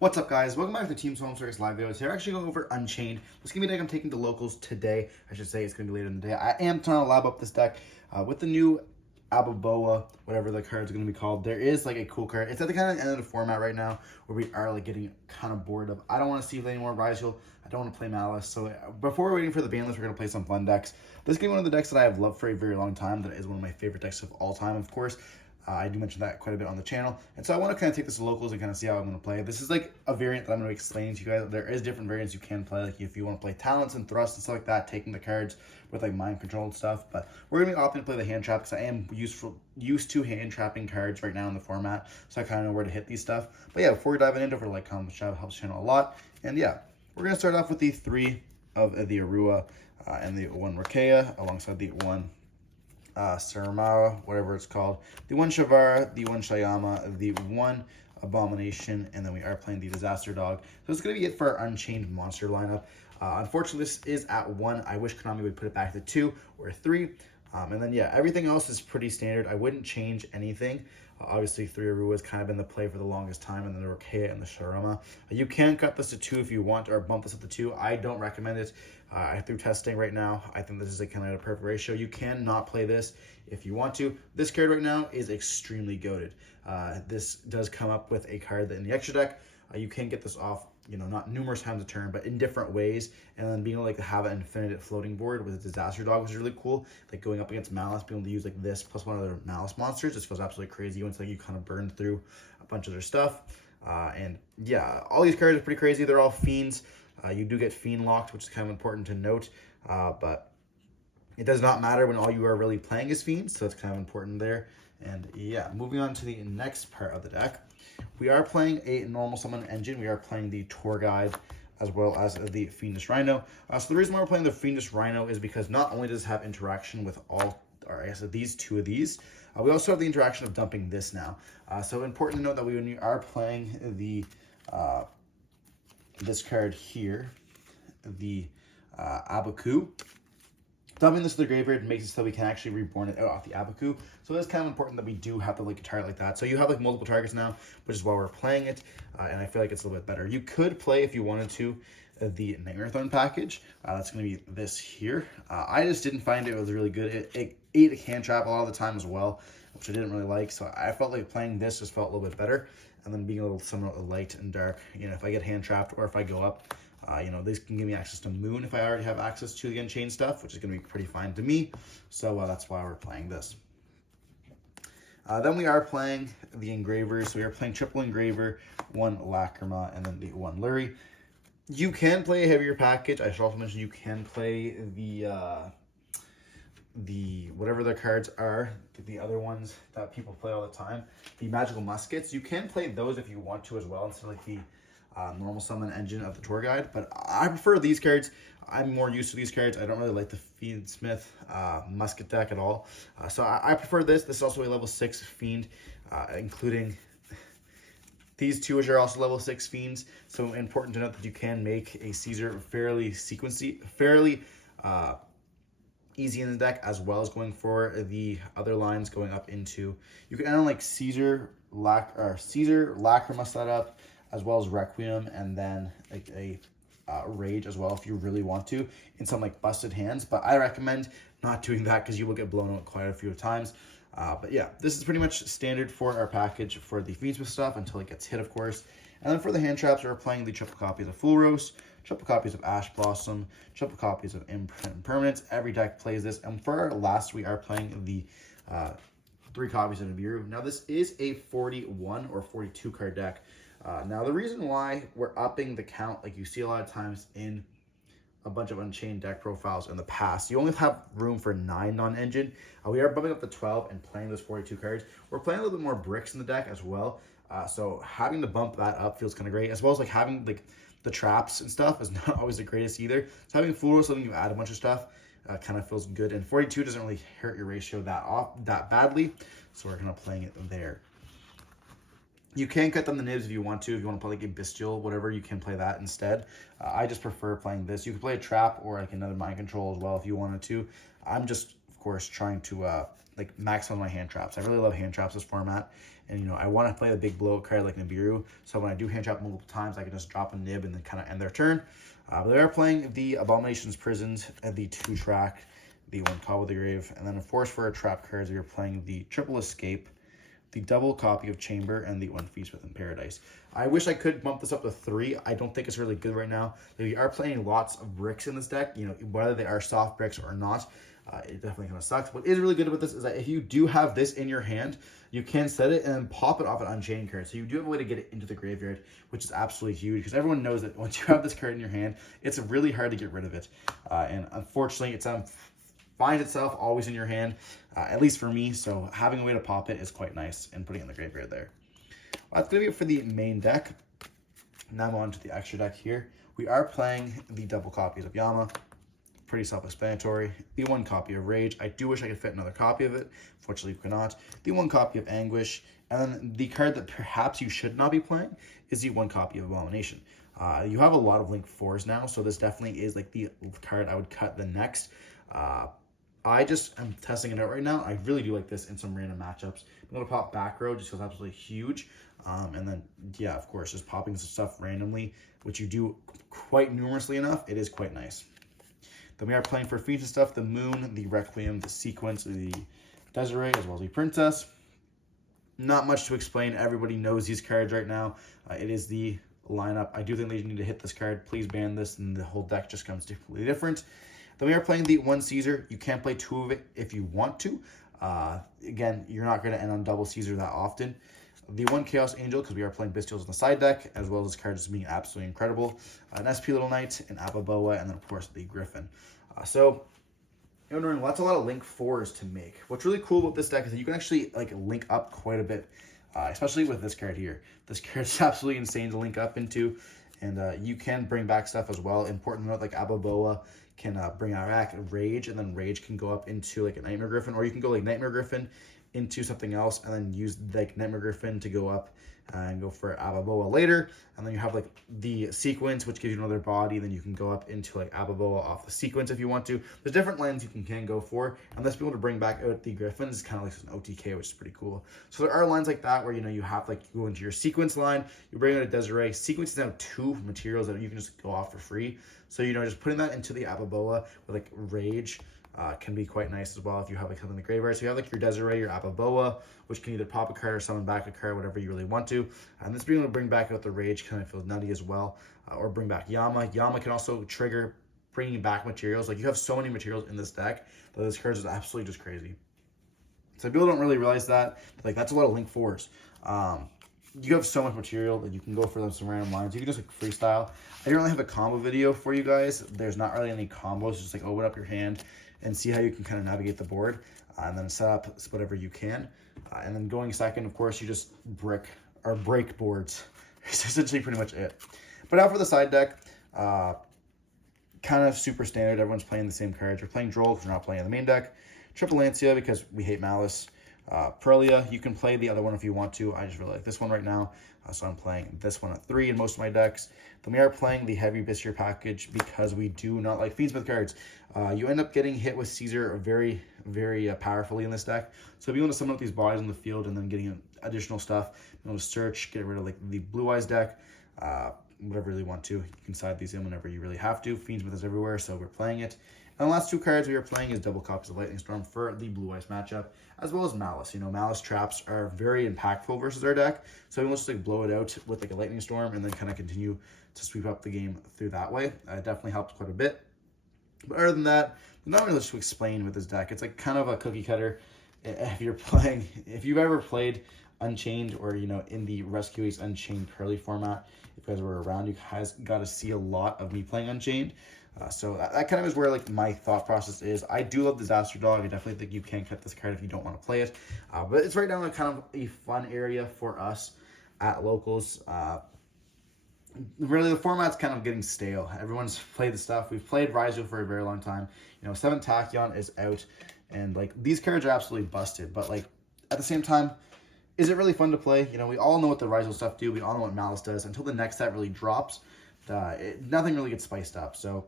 What's up, guys? Welcome back to the Team Solemn Circus live videos. Here, actually going over Unchained. This game deck I'm taking to locals today. I should say it's going to be later in the day. I am trying to lab up this deck with the new Ababoa, whatever the card's going to be called. There is like a cool card. It's at the kind of end of the format right now where we are like getting kind of bored of. I don't want to see any more Rise Heal. I don't want to play Malice. So before we're waiting for the ban list, we're going to play some fun decks. This is going to be one of the decks that I have loved for a very long time. That is one of my favorite decks of all time, of course. I do mention that quite a bit on the channel. And so I want to kind of take this to locals and kind of see how I'm going to play. This is like a variant that I'm going to be explaining to you guys. There is different variants you can play. Like if you want to play talents and thrusts and stuff like that, taking the cards with like mind control and stuff. But we're going to be opting to play the hand trap because I am used to hand trapping cards right now in the format. So I kind of know where to hit these stuff. But yeah, before we dive in, don't forget to like, comment, subscribe. It helps the channel a lot. And yeah, we're going to start off with the 3 of the Arua and the 1 Rakea alongside the 1 Saramara, whatever it's called, the 1 Shavara, the 1 Shayama, the 1 Abomination, and then we are playing the Disaster Dog. So it's going to be it for our Unchained monster lineup. Unfortunately, this is at 1. I wish Konami would put it back to 2 or 3. And then, yeah, everything else is pretty standard. I wouldn't change anything. Obviously, 3 Arua has kind of been the play for the longest time, and then the Rakea and the Sharama. You can cut this to 2 if you want, or bump this up to 2. I don't recommend it. Through testing right now, I think this is a kind of a perfect ratio. You can not play this if you want to. This card right now is extremely goated. This does come up with a card that in the extra deck, you can get this off, you know, not numerous times a turn, but in different ways. And then being able to have an infinite floating board with a Disaster Dog, which is really cool. Like going up against Malice, being able to use like this plus one other Malice monsters just feels absolutely crazy once like you kind of burn through a bunch of their stuff. And yeah, all these cards are pretty crazy. They're all fiends. You do get fiend locked, which is kind of important to note. But it does not matter when all you are really playing is fiends, so it's kind of important there. And yeah, moving on to the next part of the deck. We are playing a normal summon engine. We are playing the tour guide as well as the Fiendish Rhino. So the reason why we're playing the Fiendish Rhino is because not only does it have interaction with all, or I guess these 2 of these, we also have the interaction of dumping this now. So important to note that when we are playing the this card here, the Abaku, dumping this to the graveyard makes it so we can actually reborn it out off the Abaku. So it's kind of important that we do have like a target like that. So you have like multiple targets now, which is why we're playing it. And I feel like it's a little bit better. You could play, if you wanted to, the Nightmare Throne package. That's going to be this here. I just didn't find it was really good. It ate a hand trap a lot of the time as well, which I didn't really like. So I felt like playing this just felt a little bit better. And then being a little somewhat light and dark. You know, if I get hand trapped or if I go up, you know, this can give me access to Moon if I already have access to the Unchained stuff, which is going to be pretty fine to me. So that's why we're playing this. Then we are playing the Engravers. So we are playing triple Engraver, 1 Lacrima, and then the 1 Lurie. You can play a heavier package. I should also mention you can play the whatever the cards are, the other ones that people play all the time, the Magical Muskets. You can play those if you want to as well, instead of like the normal summon engine of the tour guide. But I prefer these cards. I'm more used to these cards. I don't really like the Fiendsmith musket deck at all. So I prefer this. This is also a level 6 fiend, including these 2, which are also level 6 fiends. So important to note that you can make a Caesar fairly easy in the deck, as well as going for the other lines going up into, you can enter like Caesar Lacrima setup, as well as Requiem, and then like a Rage as well if you really want to in some like busted hands. But I recommend not doing that because you will get blown out quite a few times. But yeah, this is pretty much standard for our package for the Fiendsmith stuff until it gets hit, of course. And then for the hand traps, we're playing the triple copies of Full Roast, triple copies of Ash Blossom, triple copies of Imprint and Permanence. Every deck plays this. And for our last, we are playing the 3 copies of Nibiru. Now, this is a 41 or 42 card deck. Now, the reason why we're upping the count, like you see a lot of times in a bunch of Unchained deck profiles in the past, you only have room for 9 non-engine. We are bumping up to 12 and playing those 42 cards. We're playing a little bit more bricks in the deck as well. So having to bump that up feels kind of great, as well as like having like the traps and stuff is not always the greatest either. So having Full Roast letting you add a bunch of stuff kind of feels good. And 42 doesn't really hurt your ratio that badly. So we're kind of playing it there. You can cut them the nibs if you want to. If you want to play like a Bestial, whatever, you can play that instead. I just prefer playing this. You can play a trap or like another mind control as well if you wanted to. I'm just, of course, trying to like max on my hand traps. I really love hand traps this format. And, you know, I want to play the big blowout card like Nibiru. So when I do hand trap multiple times, I can just drop a nib and then kind of end their turn. But they are playing the Abomination's Prisons and the 2-track, the 1 Cobble of the Grave. And then, of course, for our trap cards, we are playing the Triple Escape, the double copy of Chamber, and the 1 Feast within Paradise. I wish I could bump this up to 3. I don't think it's really good right now. We are playing lots of bricks in this deck, you know, whether they are soft bricks or not. It definitely kind of sucks. What is really good about this is that if you do have this in your hand, you can set it and then pop it off an Unchained card. So you do have a way to get it into the graveyard, which is absolutely huge because everyone knows that once you have this card in your hand, it's really hard to get rid of it. And unfortunately, it's finds itself always in your hand, at least for me. So having a way to pop it is quite nice and putting it in the graveyard there. Well, that's going to be it for the main deck. Now I'm on to the extra deck here. We are playing the double copies of Yama. Pretty self-explanatory. The 1 copy of Rage. I do wish I could fit another copy of it. Fortunately, we cannot. The 1 copy of Anguish. And then the card that perhaps you should not be playing is the 1 copy of Abomination. You have a lot of Link 4s now, so this definitely is like the card I would cut the next. I just am testing it out right now. I really do like this in some random matchups. I'm going to pop back row just feels absolutely huge. And then, yeah, of course, just popping some stuff randomly, which you do quite numerously enough, it is quite nice. Then we are playing for feats and stuff, the Moon, the Requiem, the Sequence, the Desiree, as well as the Princess. Not much to explain. Everybody knows these cards right now. It is the lineup. I do think they need to hit this card. Please ban this, and the whole deck just comes completely different. Then we are playing the 1 Caesar. You can play 2 of it if you want to. Again, you're not going to end on double Caesar that often. The 1 Chaos Angel, because we are playing Bestials on the side deck, as well as this card just being absolutely incredible. An SP Little Knight, an Ababoa, and then, of course, the Griffin. So, you're wondering, well, that's a lot of Link 4s to make. What's really cool about this deck is that you can actually, like, link up quite a bit, especially with this card here. This card is absolutely insane to link up into, and you can bring back stuff as well. Important to note, like, Ababoa can bring back Rage, and then Rage can go up into, like, a Nightmare Griffin, or you can go, like, Nightmare Griffin into something else and then use like Nightmare Griffin to go up and go for Ababoa later. And then you have like the Sequence, which gives you another body. Then you can go up into like Ababoa off the Sequence if you want to. There's different lanes you can go for. And this be able to bring back out the Griffins is kind of like an OTK, which is pretty cool. So there are lines like that where, you know, you have like you go into your Sequence line, you bring out a Desiree. Sequence is now 2 materials that you can just go off for free. So, you know, just putting that into the Ababoa with like Rage can be quite nice as well if you have like something in the graveyard. So you have like your Desiree, your Ababoa, which can either pop a card or summon back a card, whatever you really want to. And this being able to bring back out the Rage kind of feels nutty as well. Or bring back Yama. Yama can also trigger bringing back materials. Like you have so many materials in this deck that this card is absolutely just crazy. So people don't really realize that. Like that's a lot of Link 4s. You have so much material that you can go for them some random lines. You can just like freestyle. I didn't really have a combo video for you guys. There's not really any combos. Just like open up your hand and see how you can kind of navigate the board, and then set up whatever you can. And then going second, of course, you just break boards. It's essentially pretty much it. But now for the side deck, kind of super standard. Everyone's playing the same cards. We're playing Droll because we're not playing the main deck. Triple Lancia because we hate Malice. Pearlia, you can play the other one if you want to. I just really like this one right now, so I'm playing this one at 3 in most of my decks. Then we are playing the Heavy Bestiary package because we do not like Fiendsmith cards. You end up getting hit with Caesar very, very powerfully in this deck. So being able to summon up these bodies on the field and then getting additional stuff, being able to search, get rid of like the Blue Eyes deck, whatever you really want to. You can side these in whenever you really have to. Fiendsmith is everywhere, so we're playing it. And the last 2 cards we are playing is double copies of Lightning Storm for the Blue Eyes matchup, as well as Malice. You know, Malice traps are very impactful versus our deck, so we want to just like blow it out with like a Lightning Storm and then kind of continue to sweep up the game through that way. It definitely helps quite a bit. But other than that, not really much to explain with this deck. It's like kind of a cookie cutter. If you've ever played Unchained or, you know, in the Rescue Ace Unchained Curly format, if you guys were around, you guys got to see a lot of me playing Unchained. So that kind of is where like my thought process is. I do love Disaster Dog. I definitely think you can cut this card if you don't want to play it. But it's right now like kind of a fun area for us at locals. Really, the format's kind of getting stale. Everyone's played the stuff. We've played Raizo for a very long time. You know, 7 Tachyon is out, and like these cards are absolutely busted. But like at the same time, is it really fun to play? You know, we all know what the Raizo stuff do. We all know what Malice does. Until the next set really drops, nothing really gets spiced up. So,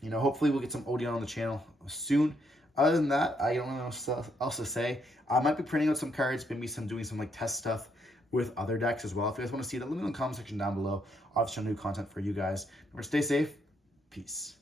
you know, hopefully we'll get some Odeon on the channel soon. Other than that, I don't know what else to say. I might be printing out some cards, maybe doing some like test stuff with other decks as well. If you guys want to see that, let me know in the comment section down below. I'll have some new content for you guys. Remember, stay safe. Peace.